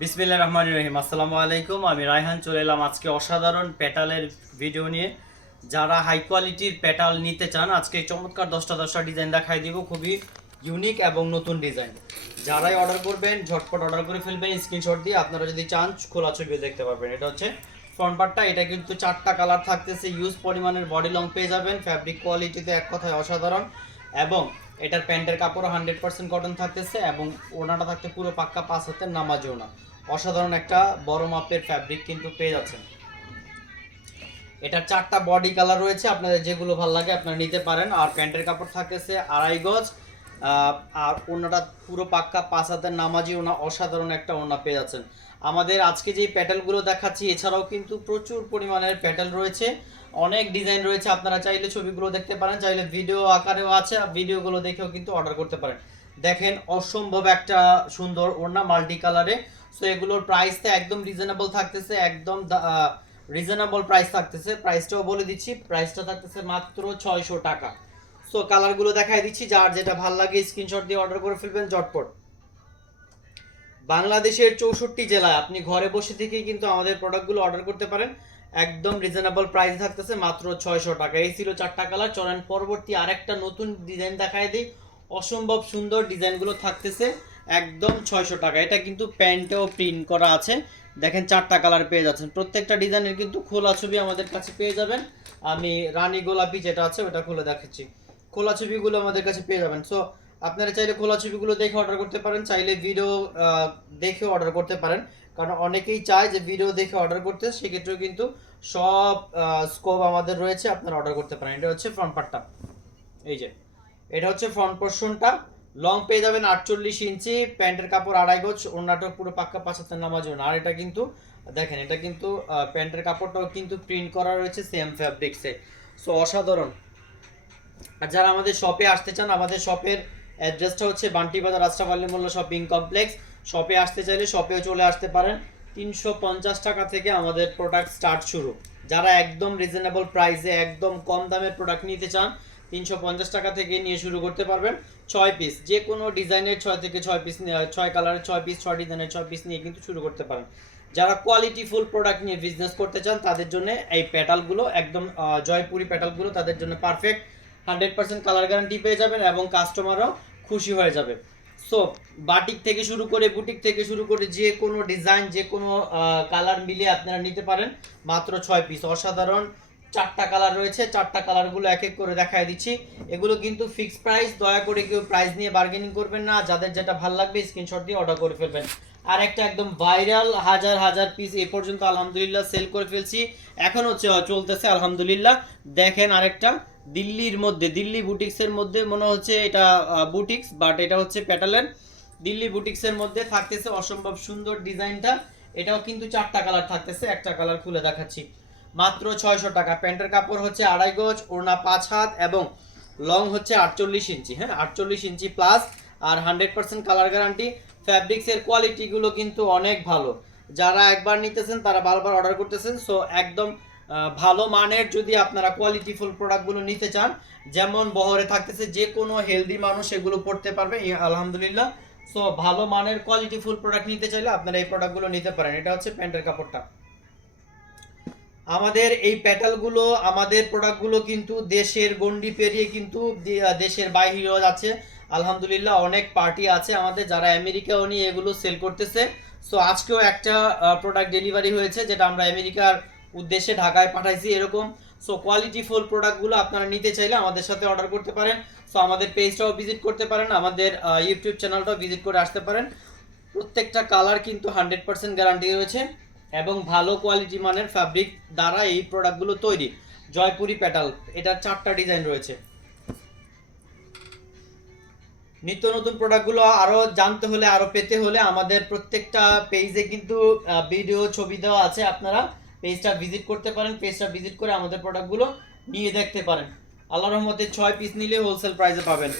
বিসমিল্লা রহমান রহিম। আসসালামু আলাইকুম, আমি রায়হান, চলে এলাম আজকে অসাধারণ পেটালের ভিডিও নিয়ে। যারা হাই কোয়ালিটির পেটাল নিতে চান, আজকে চমৎকার দশটা দশটা ডিজাইন দেখাই দিব, খুবই ইউনিক এবং নতুন ডিজাইন যারাই অর্ডার করবেন, ঝটপট অর্ডার করে ফেলবেন স্ক্রিনশট দিয়ে আপনারা যদি চান, খোলা ছবি দেখতে পারবেন। এটা হচ্ছে ফ্রন্ট পার্টটা এটা কিন্তু চারটা কালার থাকতেছে ইউজ পরিমাণের বডি লং পেয়ে যাবেন ফ্যাব্রিক কোয়ালিটিতে এক কথায় অসাধারণ। এবং এটার প্যান্টের কাপড়ও হান্ড্রেড পার্সেন্ট কটন থাকতেছে এবং ওনাটা থাকতে পুরো পাক্কা পাঁচ হাতের নামাজও না অসাধারণ একটা বড় মাপের ফ্যাব্রিক কিন্তু পেয়ে যাচ্ছেন। এটার চারটা বডি কালার রয়েছে, আপনাদের যেগুলো ভালো লাগে আপনারা নিতে পারেন। আর প্যান্টের কাপড় থাকতেছে আড়াই গজ আর ওনাটা পুরো পাক্কা পাঁচ হাতের নামাজি ওনা অসাধারণ একটা ওনা পেয়ে যাচ্ছেন। আমাদের আজকে যেই প্যাটেলগুলো দেখাচ্ছি, এছাড়াও কিন্তু প্রচুর পরিমাণের প্যাটেল রয়েছে। অনেক ডিজাইন রয়েছে, আপনারা চাইলে ছবিগুলো দেখতে পারেন, চাইলে ভিডিও আকারেও আছে ভিডিওগুলো দেখেও কিন্তু অর্ডার করতে পারেন। দেখেন অসম্ভব একটা সুন্দর ওড়না মাল্টি কালারে সো এগুলোর প্রাইসটা একদম রিজনেবল থাকতেছে, একদম রিজনেবল প্রাইস থাকতেছে। প্রাইসটাও বলে দিচ্ছি প্রাইসটা থাকতেছে মাত্র ছয়শো টাকা। সো কালারগুলো দেখাই দিচ্ছি, যার যেটা ভালো লাগে স্ক্রিনশট দিয়ে অর্ডার করে ফেলবেন চটপট বাংলাদেশের চৌষট্টি জেলায় আপনি ঘরে বসে থেকেই কিন্তু আমাদের প্রোডাক্টগুলো অর্ডার করতে পারেন। একদম রিজনেবল প্রাইস থাকতেছে মাত্র ছয়শো টাকা। এই ছিল চারটা কালার চলেন পরবর্তী আরেকটা নতুন ডিজাইন দেখায় দিই। অসম্ভব সুন্দর ডিজাইনগুলো থাকতেছে একদম ছয়শো টাকা। এটা কিন্তু প্যান্টেও প্রিন্ট করা আছে। দেখেন চারটা কালার পেয়ে যাচ্ছেন। প্রত্যেকটা ডিজাইনের কিন্তু খোলা ছবি আমাদের কাছে পেয়ে যাবেন। আমি রানী গোলাপি যেটা আছে ওটা খুলে দেখাচ্ছি। খোলা ছবিগুলো আমাদের কাছে পেয়ে যাবেন। সো আপনারা চাইলে খোলা ছবিগুলো দেখে অর্ডার করতে পারেন, চাইলে ভিডিও দেখে অর্ডার করতে পারেন। কারণ অনেকেই চায় যে ভিডিও দেখে অর্ডার করতে, সেক্ষেত্রেও কিন্তু সব স্কোপ আমাদের রয়েছে, আপনারা অর্ডার করতে পারেন। এটা হচ্ছে ফ্রন্ট পার্টটা এই যে, এটা হচ্ছে ফ্রন্ট পোর্শনটা লং পেয়ে যাবেন আটচল্লিশ ইঞ্চি, প্যান্টের কাপড় আড়াই গজ ওনাটা পুরো পাক্কা পাঁচাত্তর নামাজ আর এটা কিন্তু, দেখেন, এটা কিন্তু প্যান্টের কাপড়টাও কিন্তু প্রিন্ট করা রয়েছে সেম ফ্যাব্রিক্সে সো অসাধারণ। আর যারা আমাদের শপে আসতে চান, আমাদের শপের অ্যাড্রেসটা হচ্ছে বান্টি বাজার, রাস্তা মোল্লা শপিং কমপ্লেক্স শপে আসতে চাইলে শপেও চলে আসতে পারেন। তিনশো পঞ্চাশ টাকা থেকে আমাদের প্রোডাক্ট স্টার্ট শুরু। যারা একদম রিজনেবল প্রাইসে একদম কম দামের প্রোডাক্ট নিতে চান, তিনশো পঞ্চাশ টাকা থেকে নিয়ে শুরু করতে পারবেন। ছয় পিস যে কোনো ডিজাইনের ছয় থেকে ছয় পিস ছয় কালারের ছয় পিস ছয় ডিজাইনের ছয় পিস নিয়ে কিন্তু শুরু করতে পারেন। যারা কোয়ালিটি ফুল প্রোডাক্ট নিয়ে বিজনেস করতে চান, তাদের জন্য এই প্যাটালগুলো একদম জয়পুরি প্যাটালগুলো তাদের জন্য perfect hundred percent colour guarantee পেয়ে যাবেন এবং কাস্টমারও খুশি হয়ে যাবে। সো বাটিক থেকে শুরু করে, বুটিক থেকে শুরু করে যে কোনো ডিজাইন, যে কোনো কালার মিলিয়ে আপনারা নিতে পারেন। মাত্র ছয় পিস অসাধারণ চারটা কালার রয়েছে। চারটা কালারগুলো এক এক করে দেখায় দিচ্ছি। এগুলো কিন্তু ফিক্সড প্রাইস দয়া করে কেউ প্রাইস নিয়ে বার্গেনিং করবেন না। যাদের যেটা ভালো লাগবে স্ক্রিনশট দিয়ে অর্ডার করে ফেলবেন। আর একটা একদম ভাইরাল হাজার হাজার পিস এ পর্যন্ত আলহামদুলিল্লাহ সেল করে ফেলছি। এখনও চলতেছে আলহামদুলিল্লাহ। দেখেন আরেকটা। দিল্লির মধ্যে, দিল্লি বুটিক্সের মধ্যে মনে হচ্ছে এটা বুটিক্স বাট এটা হচ্ছে প্যাটালের দিল্লি বুটিক্সের মধ্যে থাকতেছে অসম্ভব সুন্দর ডিজাইনটা। এটাও কিন্তু চারটা কালার থাকতেছে, একটা কালার খুলে দেখাচ্ছি। মাত্র ছয়শো টাকা। প্যান্টের কাপড় হচ্ছে আড়াই গজ, ওড়না পাঁচ হাত এবং লং হচ্ছে আটচল্লিশ ইঞ্চি হ্যাঁ? আটচল্লিশ ইঞ্চি প্লাস আর হান্ড্রেড পার্সেন্ট কালার গ্যারান্টি। ফ্যাব্রিক্সের কোয়ালিটিগুলো কিন্তু অনেক ভালো। যারা একবার নিতেছেন, তারা বারবার অর্ডার করতেছেন সো একদম ভালো মানের যদি আপনারা কোয়ালিটিফুল প্রোডাক্টগুলো নিতে চান, যেমন বহরে থাকতেছে যে কোনো হেলদি মানুষ এগুলো পড়তে পারবে আলহামদুলিল্লাহ। সো ভালো মানের কোয়ালিটিফুল প্রোডাক্ট নিতে চাইলে আপনারা এই প্রোডাক্টগুলো নিতে পারেন। এটা হচ্ছে প্যান্টের কাপড়টা। আমাদের এই প্যাটালগুলো, আমাদের প্রোডাক্টগুলো কিন্তু দেশের গন্ডি পেরিয়ে কিন্তু দেশের বাইরেও যাচ্ছে। আলহামদুলিল্লাহ, অনেক পার্টি আছে আমাদের যারা আমেরিকাও নিয়ে এগুলো সেল করতেছে। সো আজকেও একটা প্রোডাক্ট ডেলিভারি হয়েছে, যেটা আমরা আমেরিকার উদ্দেশ্যে ঢাকায় পাঠাইছি এরকম। সো কোয়ালিটি ফুল প্রোডাক্টগুলো আপনারা নিতে চাইলে আমাদের সাথে অর্ডার করতে পারেন। সো আমাদের পেজটাও ভিজিট করতে পারেন, আমাদের ইউটিউব চ্যানেলটাও ভিজিট করে আসতে পারেন। প্রত্যেকটা কালার কিন্তু হান্ড্রেড পার্সেন্ট গ্যারান্টি রয়েছে এবং ভালো কোয়ালিটি মানের ফ্যাব্রিক দ্বারা এই প্রোডাক্টগুলো তৈরি। জয়পুরি প্যাটাল এটার চারটা ডিজাইন রয়েছে। নিত্য নতুন প্রোডাক্টগুলো আরও জানতে হলে আরও পেতে হলে আমাদের প্রত্যেকটা পেজে কিন্তু ভিডিও ছবি দেওয়া আছে আপনারা। পেজটা ভিজিট করতে পারেন পেজটা ভিজিট করে আমাদের প্রোডাক্টগুলো নিয়ে দেখতে পারেন। আল্লাহ রহমতে ছয় পিস নিলে হোলসেল প্রাইসে পাবেন।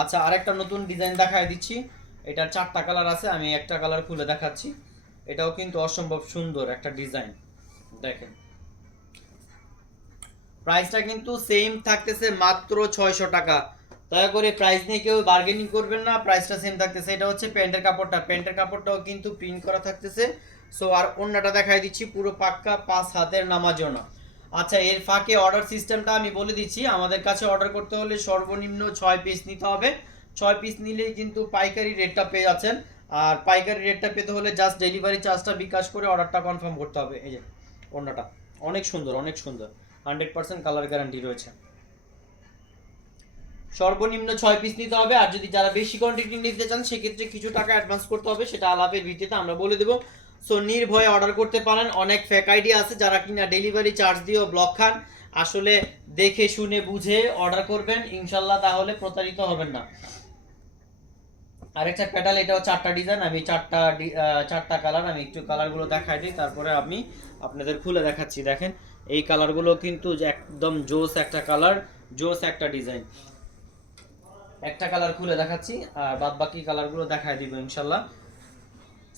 আচ্ছা আরেকটা নতুন ডিজাইন দেখায় দিচ্ছি। এটার চারটা কালার আছে, আমি একটা কালার খুলে দেখাচ্ছি। এটাও কিন্তু অসম্ভব সুন্দর একটা ডিজাইন দেখেন। প্রাইসটা কিন্তু সেম থাকতেছে মাত্র ছয়শো টাকা। দয়া করে প্রাইস নিয়ে কেউ বার্গেনিং করবেন না প্রাইসটা সেম থাকতেছে। এটা হচ্ছে প্যান্টের কাপড়টা। প্যান্টের কাপড়টাও কিন্তু প্রিন্ট করা থাকতেছে। সো আর অন্যটা দেখাই দিচ্ছি, পুরো পাক্কা পাঁচ হাতের নামার জন্য। আচ্ছা এর ফাঁকে অর্ডার সিস্টেমটা আমি বলে দিচ্ছি, আমাদের কাছে অর্ডার করতে হলে সর্বনিম্ন ছয় পিস নিতে হবে। ছয় পিস নিলেই কিন্তু পাইকারি রেটটা পেয়ে যাচ্ছেন। আর পাইকারি রেটটা পেতে হলে জাস্ট ডেলিভারি চার্জটা বিকাশ করে অর্ডারটা কনফার্ম করতে হবে। এই যে, অন্যটা। অনেক সুন্দর অনেক সুন্দর। হান্ড্রেড পার্সেন্ট কালার গ্যারান্টি রয়েছে। সর্বনিম্ন ছয় পিস নিতে হবে। আর যদি যারা বেশি কোয়ান্টিটি নিতে চান, সেক্ষেত্রে কিছু টাকা অ্যাডভান্স করতে হবে, সেটা আলাপের ভিত্তিতে আমরা বলে দেবো। সো নির্ভয়ে অর্ডার করতে পারেন। অনেক ফেক আইডি আছে, যারা কিনা ডেলিভারি চার্জ দিয়েও ব্লক খান। আসলে দেখে, শুনে, বুঝে অর্ডার করবেন। ইনশাল্লাহ তাহলে প্রতারিত হবেন না। আরেকটা প্যাটাল এটাও চারটা ডিজাইন আমি চারটা চারটা কালার আমি একটু কালারগুলো দেখাই দিই। তারপরে আমি আপনাদের খুলে দেখাচ্ছি, দেখেন। এই কালারগুলো কিন্তু একদম জোস একটা কালার জোস একটা ডিজাইন একটা কালার খুলে দেখাচ্ছি, আর বাদ বাকি কালারগুলো দেখাই দিব ইনশাল্লাহ।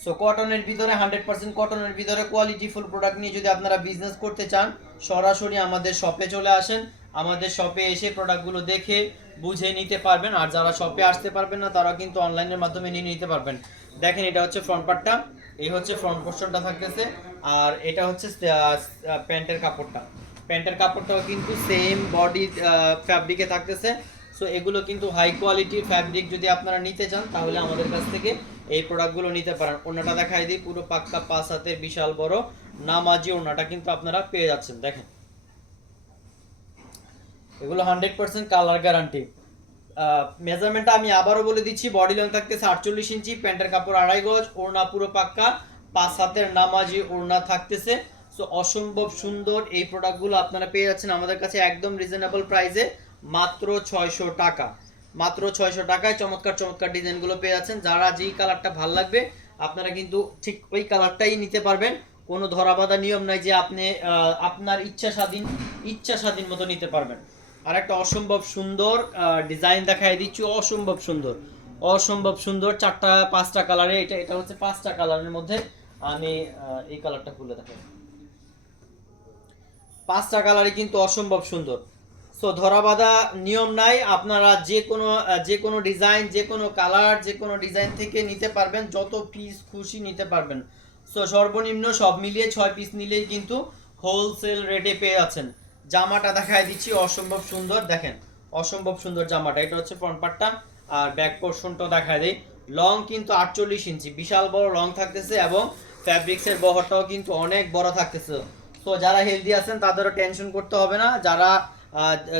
সো কটনের ভিতরে হান্ড্রেড পার্সেন্ট কটনের ভিতরে কোয়ালিটি ফুল প্রোডাক্ট নিয়ে যদি আপনারা বিজনেস করতে চান, সরাসরি আমাদের শপে চলে আসেন। আমাদের শপে এসে প্রোডাক্টগুলো দেখে বুঝে নিতে পারবেন। আর যারা শপে আসতে পারবেন না তারা কিন্তু অনলাইনের মাধ্যমে নিয়ে নিতে পারবেন। দেখেন, এটা হচ্ছে ফ্রন্ট পার্টটা এই হচ্ছে ফ্রন্ট পোর্শনটা থাকতেছে। আর এটা হচ্ছে প্যান্টের কাপড়টা। প্যান্টের কাপড়টাও কিন্তু সেম বডি ফ্যাব্রিকে থাকতেছে। সো এগুলো কিন্তু হাই কোয়ালিটির ফ্যাব্রিক যদি আপনারা নিতে চান, তাহলে আমাদের কাছ থেকে এই প্রোডাক্টগুলো নিতে পারেন। ওনাটা দেখাই দিই, পুরো পাক্কা পাঁচ হাতের বিশাল বড় নামাজি ওনাটা কিন্তু আপনারা পেয়ে যাচ্ছেন, দেখেন। এগুলো হান্ড্রেড পার্সেন্ট কালার গ্যারান্টি মেজারমেন্টটা আমি আবারও বলে দিচ্ছি বডি লং থাকতেছে আটচল্লিশ ইঞ্চি, প্যান্টের কাপড় আড়াই গজ, ওড়না পুরো পাক্কা, পাঁচ হাতের নামাজি ওড়না থাকতেছে। সো অসম্ভব সুন্দর এই প্রোডাক্টগুলো আপনারা পেয়ে যাচ্ছেন আমাদের কাছে একদম রিজনেবল প্রাইসে মাত্র ছয়শো টাকা। মাত্র ছয়শো টাকায় চমৎকার চমৎকার ডিজাইনগুলো পেয়ে যাচ্ছেন। যারা যেই কালারটা ভালো লাগবে, আপনারা কিন্তু ঠিক ওই কালারটাই নিতে পারবেন। কোনো ধরাবাধা নিয়ম নাই যে আপনি আপনার ইচ্ছা স্বাধীন ইচ্ছা স্বাধীন মতো নিতে পারবেন। আর একটা অসম্ভব সুন্দর ডিজাইন দেখাই দিচ্ছি, অসম্ভব সুন্দর। অসম্ভব সুন্দর, চারটা, পাঁচটা কালারে, এটা এটা হচ্ছে পাঁচটা কালারের মধ্যে আমি এই কালারটা খুলে দেখাই। পাঁচটা কালারই কিন্তু অসম্ভব সুন্দর। সো ধরাবাধা নিয়ম নাই। আপনারা যে কোনো যে কোনো ডিজাইন যে কোনো কালার যে কোনো ডিজাইন থেকে নিতে পারবেন। যত পিস খুশি নিতে পারবেন। সো সর্বনিম্ন সব মিলিয়ে ছয় পিস নিলেই কিন্তু হোলসেল রেটে পেয়ে যাচ্ছেন। জামাটা দেখায় দিচ্ছি, অসম্ভব সুন্দর। দেখেন, অসম্ভব সুন্দর জামাটা। এটা হচ্ছে ফ্রন্ট পার্টটা আর ব্যাক পোর্শনটাও দেখায় দেয় লং কিন্তু আটচল্লিশ ইঞ্চি। বিশাল বড় লং থাকতেছে এবং ফ্যাব্রিক্সের বহরটাও কিন্তু অনেক বড় থাকতেছে। তো যারা হেলদি আছেন, তাদেরও টেনশন করতে হবে না। যারা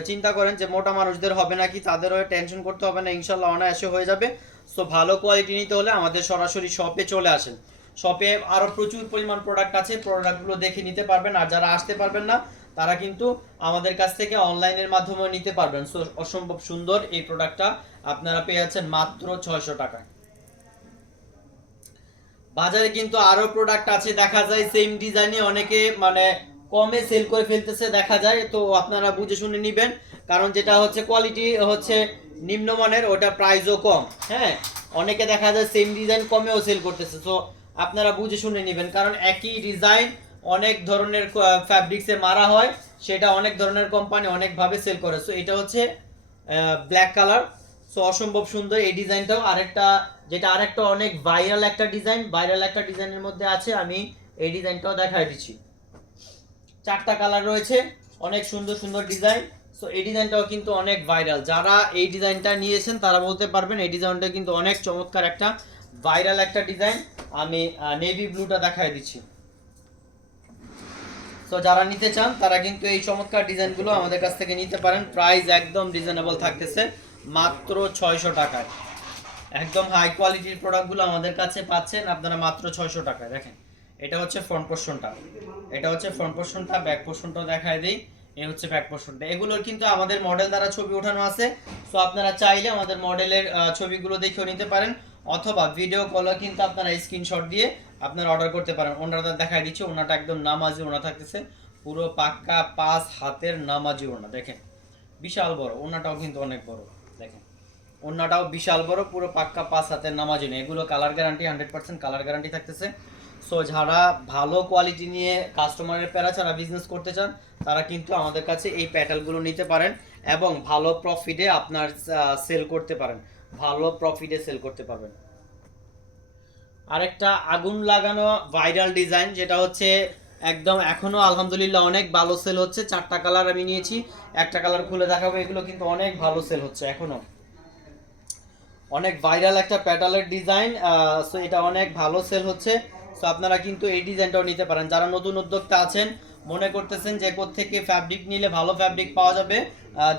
চিন্তা করেন যে মোটা মানুষদের হবে নাকি তাদেরও টেনশন করতে হবে না, ইনশাল্লাহ অনায়াসে হয়ে যাবে। সো ভালো কোয়ালিটি নিতে হলে আমাদের সরাসরি শপে চলে আসেন। শপে আরও প্রচুর পরিমাণ প্রোডাক্ট আছে প্রোডাক্টগুলো দেখে নিতে পারবেন, আর যারা আসতে পারবেন না, তারা কিন্তু আমাদের কাছ থেকে অনলাইনের মাধ্যমে নিতে পারবেন। সো অসম্ভব সুন্দর এই প্রোডাক্টটা আপনারা পেয়ে যাচ্ছেন মাত্র ছয়শো টাকায়। বাজারে কিন্তু আরও প্রোডাক্ট আছে, দেখা যায় সেম ডিজাইনে অনেকে মানে কমে সেল করে ফেলতেছে, দেখা যায়। তো আপনারা বুঝে শুনে নিবেন। কারণ যেটা হচ্ছে কোয়ালিটি হচ্ছে নিম্নমানের ওটা প্রাইসও কম। হ্যাঁ? অনেকে দেখা যায় সেম ডিজাইন কমেও সেল করতেছে। তো আপনারা বুঝে শুনে নেবেন। কারণ একই ডিজাইন অনেক ধরনের ফ্যাব্রিক্সে মারা হয়। সেটা অনেক ধরনের কোম্পানি অনেকভাবে সেল করে। সো এটা হচ্ছে ব্ল্যাক কালার সো অসম্ভব সুন্দর। এই ডিজাইনটাও আরেকটা, যেটা আরেকটা অনেক ভাইরাল একটা ডিজাইন ভাইরাল একটা ডিজাইনের মধ্যে আছে। আমি এই ডিজাইনটাও দেখাই দিচ্ছি। চারটা কালার রয়েছে, অনেক সুন্দর সুন্দর ডিজাইন সো এই ডিজাইনটাও কিন্তু অনেক ভাইরাল যারা এই ডিজাইনটা নিয়েছেন, তারা বলতে পারবেন এই ডিজাইনটা কিন্তু অনেক চমৎকার একটা ভাইরাল একটা ডিজাইন আমি নেভি ব্লুটা দেখাই দিচ্ছি। সো যারা নিতে চান, তারা কিন্তু এই চমৎকার ডিজাইনগুলো আমাদের কাছ থেকে নিতে পারেন। প্রাইস একদম রিজনেবল থাকতেছে, মাত্র ছয়শো টাকায়। একদম হাই কোয়ালিটির প্রোডাক্টগুলো আমাদের কাছে পাচ্ছেন আপনারা মাত্র ছয়শো টাকায়। দেখেন। এটা হচ্ছে ফ্রন্ট পোর্শনটা এটা হচ্ছে ফ্রন্ট পোর্শনটা ব্যাক পোর্শনটাও দেখায় দিই। এই হচ্ছে ব্যাক পোর্শনটা এগুলোর কিন্তু আমাদের মডেল দ্বারা ছবি ওঠানো আছে। সো আপনারা চাইলে আমাদের মডেলের ছবিগুলো দেখেও নিতে পারেন। অথবা ভিডিও কলও কিন্তু আপনারা স্ক্রিনশট দিয়ে আপনারা অর্ডার করতে পারেন। ওনাটা দেখায় দিচ্ছি, ওনাটা একদম নামাজি ওনা থাকতেছে। পুরো পাক্কা পাঁচ হাতের নামাজি ওনা, দেখেন। বিশাল বড়, ওনাটাও কিন্তু অনেক বড়, দেখেন। ওনাটাও বিশাল বড়, পুরো পাক্কা পাঁচ হাতের নামাজি নেই এগুলো colour guarantee hundred percent colour guarantee থাকতেছে। সো যারা ভালো কোয়ালিটি নিয়ে কাস্টমারের প্যারা ছাড়া বিজনেস করতে চান, তারা কিন্তু আমাদের কাছে এই প্যাটেলগুলো নিতে পারেন এবং ভালো প্রফিটে আপনার সেল করতে পারেন। ভালো প্রফিটে সেল করতে পারবেন। আরেকটা আগুন লাগানো ভাইরাল ডিজাইন যেটা হচ্ছে একদম এখনও আলহামদুলিল্লাহ অনেক ভালো সেল হচ্ছে। চারটা কালার আমি নিয়েছি, একটা কালার খুলে দেখাবো, এগুলো কিন্তু অনেক ভালো সেল হচ্ছে এখনও অনেক ভাইরাল একটা প্যাটালের ডিজাইন সো এটা অনেক ভালো সেল হচ্ছে। সো আপনারা কিন্তু এই ডিজাইনটাও নিতে পারেন। যারা নতুন উদ্যোক্তা আছেন, মনে করতেছেন যে থেকে ফ্যাব্রিক নিলে ভালো ফ্যাব্রিক পাওয়া যাবে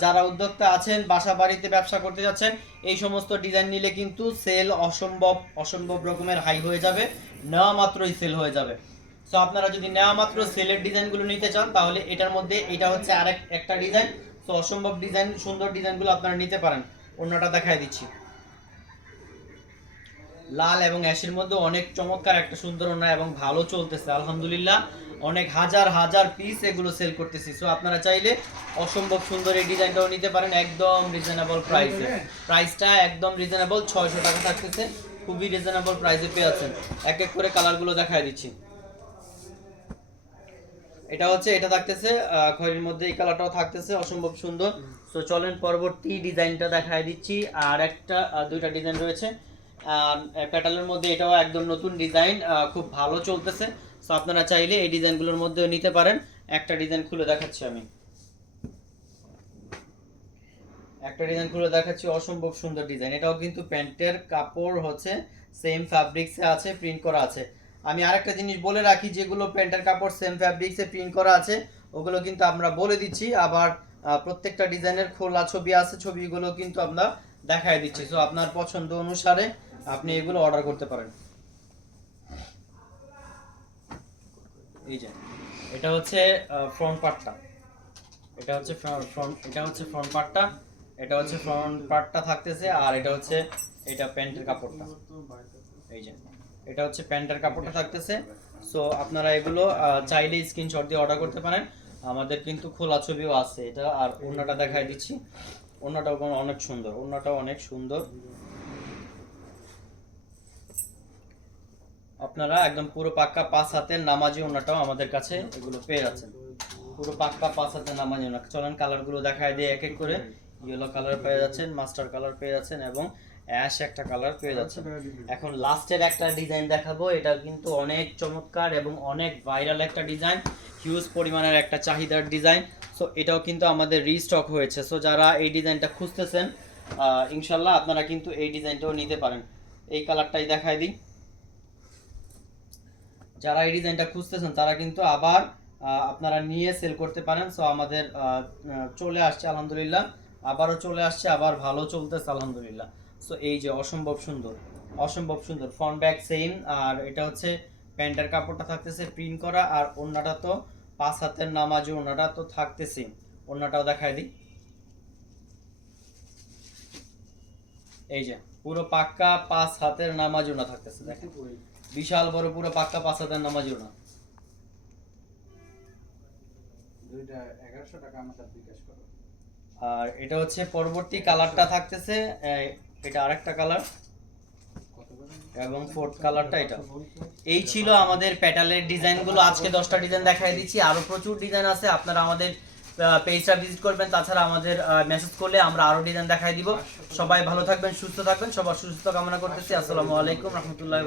যারা উদ্যোক্তা আছেন, বাসা বাড়িতে ব্যবসা করতে যাচ্ছেন, এই সমস্ত ডিজাইন নিলে কিন্তু সেল অসম্ভব অসম্ভব রকমের হাই হয়ে যাবে, নেওয়া মাত্রই সেল হয়ে যাবে। সো আপনারা যদি নেওয়া মাত্র সেলের ডিজাইনগুলো নিতে চান, তাহলে এটার মধ্যে এটা হচ্ছে আরেক একটা ডিজাইন। তো অসম্ভব ডিজাইন, সুন্দর ডিজাইনগুলো আপনারা নিতে পারেন। অন্যটা দেখায় দিচ্ছি। লাল এবং অ্যাশের মধ্যে অনেক চমৎকার একটা সুন্দর ওনা এবং ভালো চলতেছে আলহামদুলিল্লাহ। অনেক হাজার হাজার পিস এগুলো সেল করতেছি। সো আপনারা চাইলে অসম্ভব সুন্দর এই ডিজাইনটাও নিতে পারেন একদম রিজনেবল প্রাইসে প্রাইসটা একদম রিজনেবল ছয়শো টাকা থাকতেছে খুবই রিজনেবল প্রাইসে পেয়ে আছেন এক এক করে কালারগুলো দেখায় দিচ্ছি। এটা হচ্ছে এটা থাকতেছে আহ, খয়েরির মধ্যে এই কালারটাও থাকতেছে অসম্ভব সুন্দর। তো চলেন পরবর্তী ডিজাইনটা দেখায় দিচ্ছি। আর একটা দুইটা ডিজাইন রয়েছে। প্যাটালের মধ্যে এটাও একদম নতুন ডিজাইন খুব ভালো চলতেছে। সো আপনারা চাইলে এই ডিজাইনগুলোর মধ্যে নিতে পারেন। একটা ডিজাইন খুলে দেখাচ্ছি আমি। একটা ডিজাইন খুলে দেখাচ্ছি, অসম্ভব সুন্দর ডিজাইন। এটাও কিন্তু প্যান্টের কাপড় হচ্ছে সেম ফ্যাব্রিক্সে আছে প্রিন্ট করা আছে। আমি আরেকটা জিনিস বলে রাখি, যেগুলো প্যান্টের কাপড় সেম ফ্যাব্রিক্সে প্রিন্ট করা আছে, ওগুলো কিন্তু আমরা বলে দিচ্ছি। আবার প্রত্যেকটা ডিজাইনের খোলা ছবি আছে, ছবিগুলো কিন্তু আমরা দেখায় দিচ্ছি। সো আপনার পছন্দ অনুসারে আপনি এগুলো অর্ডার করতে পারেন। এই যে, এটা হচ্ছে ফ্রন্ট পার্টটা এটা হচ্ছে ফ্রন্ট এটা হচ্ছে ফ্রন্ট পার্টটা এটা হচ্ছে ফ্রন্ট পার্টটা থাকতেছে, আর এটা হচ্ছে, এটা প্যান্টের কাপড়টা। এই যে, এটা হচ্ছে প্যান্টের কাপড়টা থাকতেছে। সো আপনারা এগুলো চাইলে স্ক্রিনশট দিয়ে অর্ডার করতে পারেন। আমাদের কিন্তু খোলা ছবিও আছে এটা, আর অন্যটা দেখাই দিচ্ছি। অন্যটাও অনেক সুন্দর অন্যটাও অনেক সুন্দর। আপনারা একদম পুরো পাক্কা পাঁচ হাতের নামাজি ওনাটাও আমাদের কাছে এগুলো পেয়ে যাচ্ছেন। পুরো পাক্কা পাঁচ হাতের নামাজি ওনা। চলেন কালারগুলো দেখায় দিয়ে এক এক করে। ইয়েলো কালার পেয়ে যাচ্ছেন মাস্টার কালার পেয়ে যাচ্ছেন এবং অ্যাশ একটা কালার পেয়ে যাচ্ছেন। এখন লাস্টের একটা ডিজাইন দেখাবো। এটা কিন্তু অনেক চমৎকার এবং অনেক ভাইরাল একটা ডিজাইন হিউজ পরিমাণের একটা চাহিদার ডিজাইন সো এটাও কিন্তু আমাদের রিস্টক হয়েছে। সো যারা এই ডিজাইনটা খুঁজতেছেন ইনশাল্লাহ আপনারা কিন্তু এই ডিজাইনটাও নিতে পারেন। এই কালারটাই দেখায় দিই। যারা এই ডিজাইনটা খুঁজতেছেন, তারা কিন্তু আবার আপনারা নিয়ে সেল করতে পারেন। সো আমাদের চলে আসছে, আলহামদুলিল্লাহ। আবারও চলে আসছে, আবার ভালো চলতেছে, আলহামদুলিল্লাহ। সো এই যে অসম্ভব সুন্দর অসম্ভব সুন্দর। ফ্রন্ট ব্যাক সেম আর এটা হচ্ছে প্যান্টের কাপড়টা থাকতেছে প্রিন্ট করা। আর ওন্নাটা তো পাঁচ হাতের নামাজে ওন্নাটা তো থাকতেছে। ওন্নাটাও দেখায় দিই। এই যে, পুরো পাক্কা পাঁচ হাতের নামাজ ওনা থাকতেছে, দেখেন। বিশাল বড় পুরো পাক্কা পাঁচ হাতের নামাজ ওনা আর এটা হচ্ছে পরবর্তী কালারটা থাকতেছে এটা আরেকটা কালার। এবং ফোর্থ কালারটা এটা। এই ছিল আমাদের প্যাটালের ডিজাইনগুলো। আজকে দশটা ডিজাইন দেখাই দিচ্ছি। আরও প্রচুর ডিজাইন আছে। আপনারা আমাদের পেজটা ভিজিট করবেন। তাছাড়া আমাদের মেসেজ করলে আমরা আরও ডিজাইন দেখাই দিব। সবাই ভালো থাকবেন সুস্থ থাকবেন। সবার সুস্থ কামনা করতেছি। আসসালামু আলাইকুম রহমতুল্লাহ